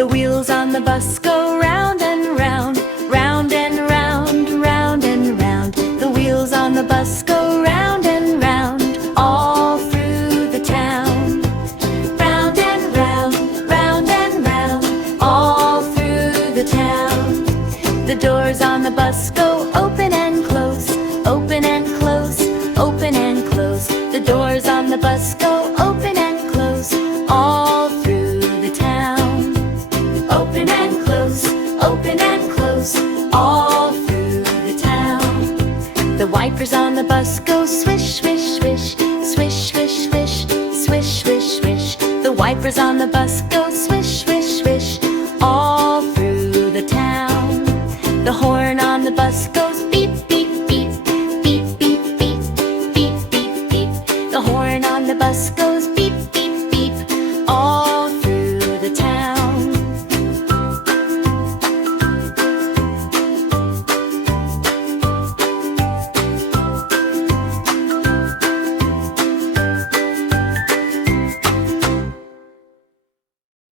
The wheels on the bus go round and round, round and round, round and round. The wheels on the bus go round and round, all through the town. Round and round, round and round, all through the town. The doors on the bus go open and close, open and close, open and close. The doors on the bus go open and close, all through the town. Open and close, all through the town. The wipers on the bus go swish, swish, swish, swish, swish, swish, swish, swish, swish. The wipers on the bus go swish, swish, swish, all through the town. The horn on the bus goes beep, beep, beep, beep, beep, beep, beep, beep, beep. The horn on the bus goes